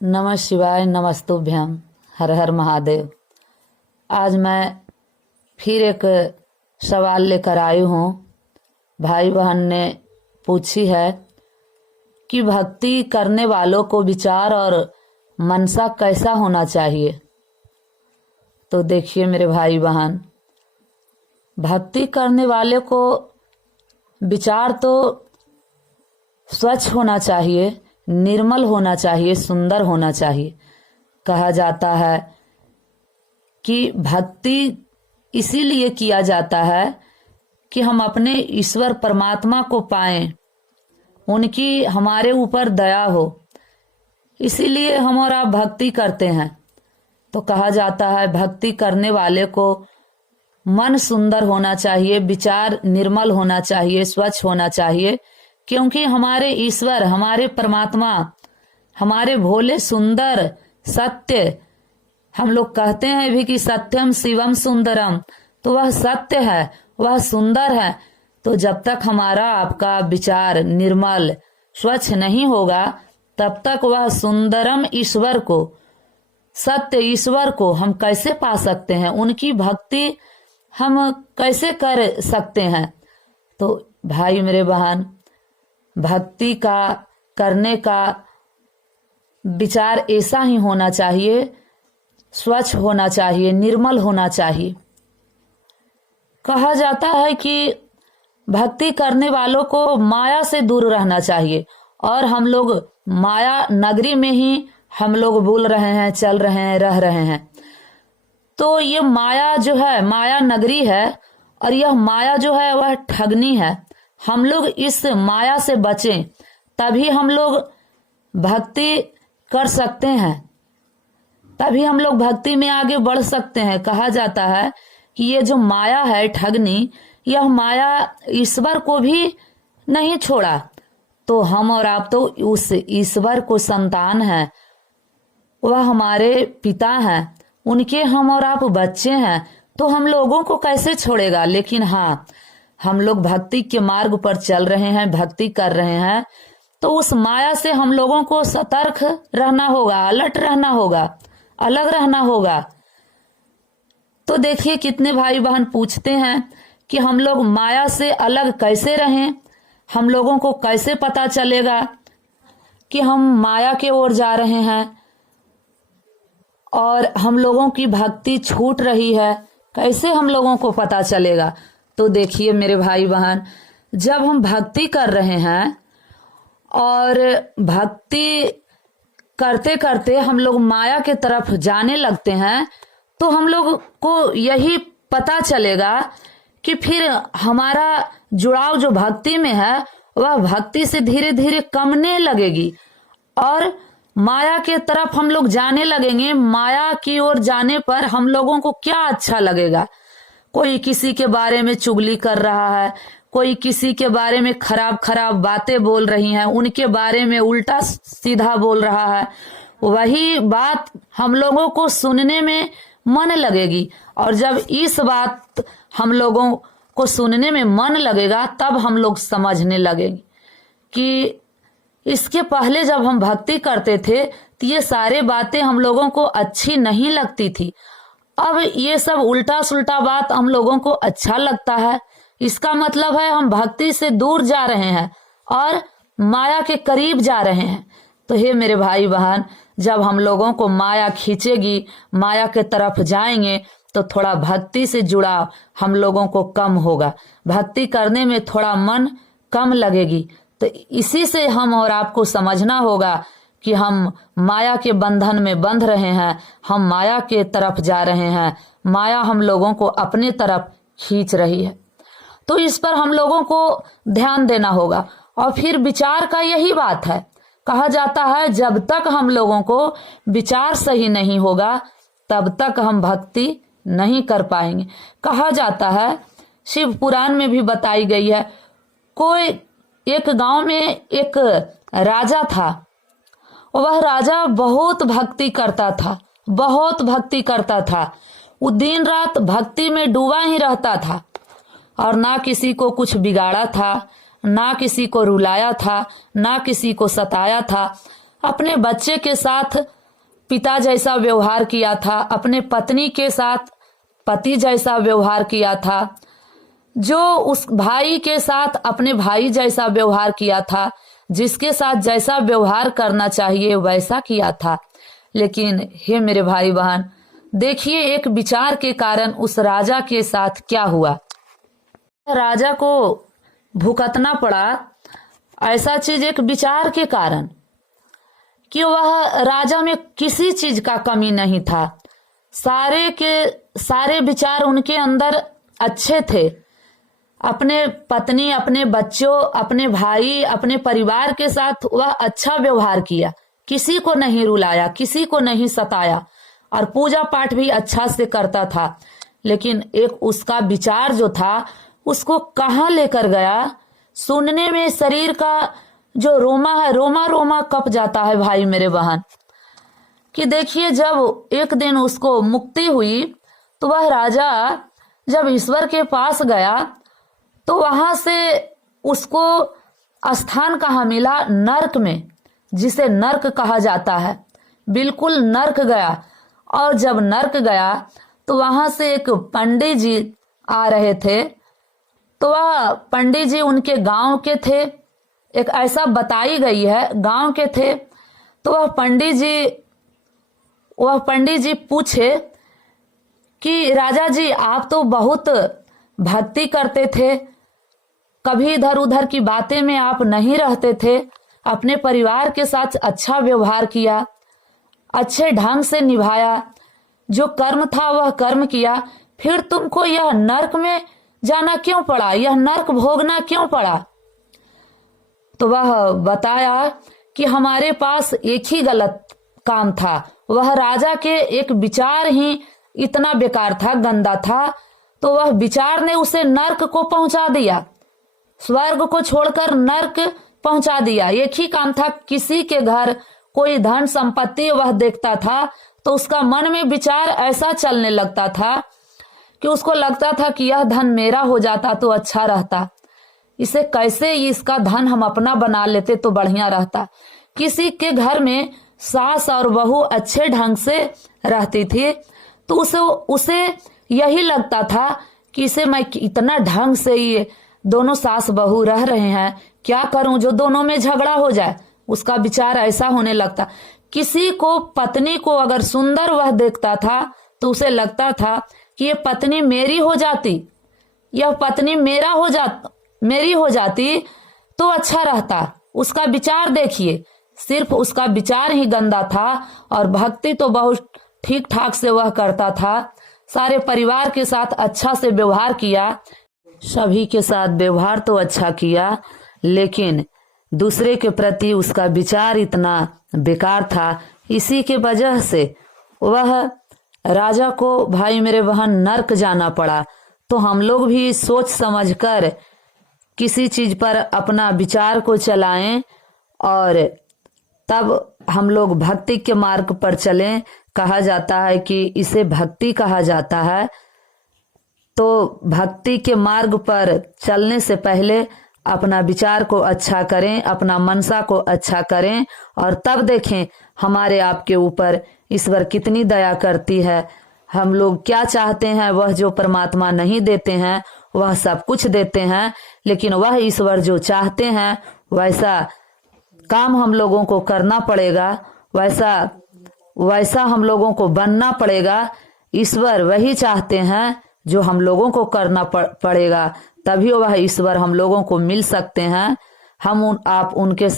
नमः शिवाय, नमस्तुभ्यम, हर हर महादेव। आज मैं फिर एक सवाल लेकर आई हूँ। भाई बहन ने पूछी है कि भक्ति करने वालों को विचार और मनसा कैसा होना चाहिए। तो देखिए मेरे भाई बहन, भक्ति करने वाले को विचार तो स्वच्छ होना चाहिए, निर्मल होना चाहिए, सुंदर होना चाहिए। कहा जाता है कि भक्ति इसीलिए किया जाता है कि हम अपने ईश्वर परमात्मा को पाएं, उनकी हमारे ऊपर दया हो, इसीलिए हम और आप भक्ति करते हैं। तो कहा जाता है भक्ति करने वाले को मन सुंदर होना चाहिए, विचार निर्मल होना चाहिए, स्वच्छ होना चाहिए, क्योंकि हमारे ईश्वर, हमारे परमात्मा, हमारे भोले सुंदर सत्य, हम लोग कहते हैं भी कि सत्यम शिवम सुंदरम, तो वह सत्य है, वह सुंदर है। तो जब तक हमारा आपका विचार निर्मल स्वच्छ नहीं होगा, तब तक वह सुंदरम ईश्वर को, सत्य ईश्वर को हम कैसे पा सकते हैं, उनकी भक्ति हम कैसे कर सकते हैं। तो भाई मेरे बहन, भक्ति का करने का विचार ऐसा ही होना चाहिए, स्वच्छ होना चाहिए, निर्मल होना चाहिए। कहा जाता है कि भक्ति करने वालों को माया से दूर रहना चाहिए, और हम लोग माया नगरी में ही हम लोग बोल रहे हैं, चल रहे हैं, रह रहे हैं। तो ये माया जो है, माया नगरी है, और यह माया जो है वह ठगनी है। हम लोग इस माया से बचें, तभी हम लोग भक्ति कर सकते हैं, तभी हम लोग भक्ति में आगे बढ़ सकते हैं। कहा जाता है कि ये जो माया है ठगनी, यह माया ईश्वर को भी नहीं छोड़ा। तो हम और आप तो उस ईश्वर को संतान हैं, वह हमारे पिता हैं, उनके हम और आप बच्चे हैं, तो हम लोगों को कैसे छोड़ेगा। लेकिन हाँ, हम लोग भक्ति के मार्ग पर चल रहे हैं, भक्ति कर रहे हैं, तो उस माया से हम लोगों को सतर्क रहना होगा, अलर्ट रहना होगा, अलग रहना होगा। तो देखिए कितने भाई बहन पूछते हैं कि हम लोग माया से अलग कैसे रहें, हम लोगों को कैसे पता चलेगा कि हम माया के ओर जा रहे हैं और हम लोगों की भक्ति छूट रही है, कैसे हम लोगों को पता चलेगा। तो देखिए मेरे भाई बहन, जब हम भक्ति कर रहे हैं और भक्ति करते करते हम लोग माया के तरफ जाने लगते हैं, तो हम लोग को यही पता चलेगा कि फिर हमारा जुड़ाव जो भक्ति में है वह भक्ति से धीरे धीरे कमने लगेगी, और माया के तरफ हम लोग जाने लगेंगे। माया की ओर जाने पर हम लोगों को क्या अच्छा लगेगा। कोई किसी के बारे में चुगली कर रहा है, कोई किसी के बारे में खराब खराब बातें बोल रही हैं, उनके बारे में उल्टा सीधा बोल रहा है, वही बात हम लोगों को सुनने में मन लगेगी। और जब इस बात हम लोगों को सुनने में मन लगेगा, तब हम लोग समझने लगेंगे कि इसके पहले जब हम भक्ति करते थे तो ये सारे बातें हम लोगों को अच्छी नहीं लगती थी, अब ये सब उल्टा सुल्टा बात हम लोगों को अच्छा लगता है। इसका मतलब है हम भक्ति से दूर जा रहे हैं और माया के करीब जा रहे हैं। तो हे मेरे भाई बहन, जब हम लोगों को माया खींचेगी, माया के तरफ जाएंगे, तो थोड़ा भक्ति से जुड़ाव हम लोगों को कम होगा, भक्ति करने में थोड़ा मन कम लगेगी। तो इसी से हम और आपको समझना होगा कि हम माया के बंधन में बंध रहे हैं, हम माया के तरफ जा रहे हैं, माया हम लोगों को अपने तरफ खींच रही है। तो इस पर हम लोगों को ध्यान देना होगा। और फिर विचार का यही बात है, कहा जाता है जब तक हम लोगों को विचार सही नहीं होगा, तब तक हम भक्ति नहीं कर पाएंगे। कहा जाता है, शिव पुराण में भी बताई गई है, कोई एक गांव में एक राजा था, वह राजा बहुत भक्ति करता था, बहुत भक्ति करता था। वो दिन रात भक्ति में डूबा ही रहता था, और ना किसी को कुछ बिगाड़ा था, ना किसी को रुलाया था, ना किसी को सताया था। अपने बच्चे के साथ पिता जैसा व्यवहार किया था, अपने पत्नी के साथ पति जैसा व्यवहार किया था, जो उस भाई के साथ अपने भाई जैसा व्यवहार किया था, जिसके साथ जैसा व्यवहार करना चाहिए वैसा किया था। लेकिन हे मेरे भाई बहन, देखिए एक विचार के कारण उस राजा के साथ क्या हुआ। राजा को भुगतना पड़ा ऐसा चीज एक विचार के कारण कि वह राजा में किसी चीज का कमी नहीं था। सारे के सारे विचार उनके अंदर अच्छे थे। अपने पत्नी, अपने बच्चों, अपने भाई, अपने परिवार के साथ वह अच्छा व्यवहार किया, किसी को नहीं रुलाया, किसी को नहीं सताया और पूजा पाठ भी अच्छा से करता था। लेकिन एक उसका विचार जो था उसको कहाँ लेकर गया, सुनने में शरीर का जो रोमा है, रोमा रोमा कप जाता है भाई मेरे बहन। कि देखिए जब एक दिन उसको मुक्ति हुई तो वह राजा जब ईश्वर के पास गया तो वहां से उसको स्थान कहाँ मिला, नर्क में, जिसे नर्क कहा जाता है। बिल्कुल नर्क गया। और जब नर्क गया तो वहां से एक पंडित जी आ रहे थे। तो वह पंडित जी उनके गांव के थे, एक ऐसा बताई गई है गांव के थे। तो वह पंडित जी पूछे कि राजा जी आप तो बहुत भक्ति करते थे, कभी इधर उधर की बातें में आप नहीं रहते थे, अपने परिवार के साथ अच्छा व्यवहार किया, अच्छे ढंग से निभाया, जो कर्म था वह कर्म किया, फिर तुमको यह नर्क में जाना क्यों पड़ा, यह नर्क भोगना क्यों पड़ा। तो वह बताया कि हमारे पास एक ही गलत काम था, वह राजा के एक विचार ही इतना बेकार था, गंदा था। तो वह विचार ने उसे नर्क को पहुंचा दिया, स्वर्ग को छोड़कर नर्क पहुंचा दिया। एक ही काम था, किसी के घर कोई धन संपत्ति वह देखता था तो उसका मन में विचार ऐसा चलने लगता था कि उसको लगता था कि यह धन मेरा हो जाता तो अच्छा रहता, इसे कैसे इसका धन हम अपना बना लेते तो बढ़िया रहता। किसी के घर में सास और बहू अच्छे ढंग से रहती थी तो उसे यही लगता था कि इसे मैं इतना ढंग से ये दोनों सास बहू रह रहे हैं, क्या करूं जो दोनों में झगड़ा हो जाए। उसका विचार ऐसा होने लगता। किसी को पत्नी को अगर सुंदर वह देखता था तो उसे लगता था कि ये पत्नी मेरी हो जाती, यह पत्नी मेरी हो जाती तो अच्छा रहता। उसका विचार देखिए, सिर्फ उसका विचार ही गंदा था और भक्ति तो बहुत ठीक ठाक से वह करता था। सारे परिवार के साथ अच्छा से व्यवहार किया, सभी के साथ व्यवहार तो अच्छा किया, लेकिन दूसरे के प्रति उसका विचार इतना बेकार था। इसी के वजह से वह राजा को भाई मेरे बहन नर्क जाना पड़ा। तो हम लोग भी सोच समझकर किसी चीज पर अपना विचार को चलाएं और तब हम लोग भक्ति के मार्ग पर चलें। कहा जाता है कि इसे भक्ति कहा जाता है। तो भक्ति के मार्ग पर चलने से पहले अपना विचार को अच्छा करें, अपना मनसा को अच्छा करें और तब देखें हमारे आपके ऊपर ईश्वर कितनी दया करती है। हम लोग क्या चाहते हैं वह जो परमात्मा नहीं देते हैं वह सब कुछ देते हैं, लेकिन वह ईश्वर जो चाहते हैं वैसा काम हम लोगों को करना पड़ेगा, वैसा हम लोगों को बनना पड़ेगा। ईश्वर वही चाहते हैं जो हम लोगों को करना पड़ेगा, तभी वह ईश्वर हम लोगों को मिल सकते हैं। आप उनके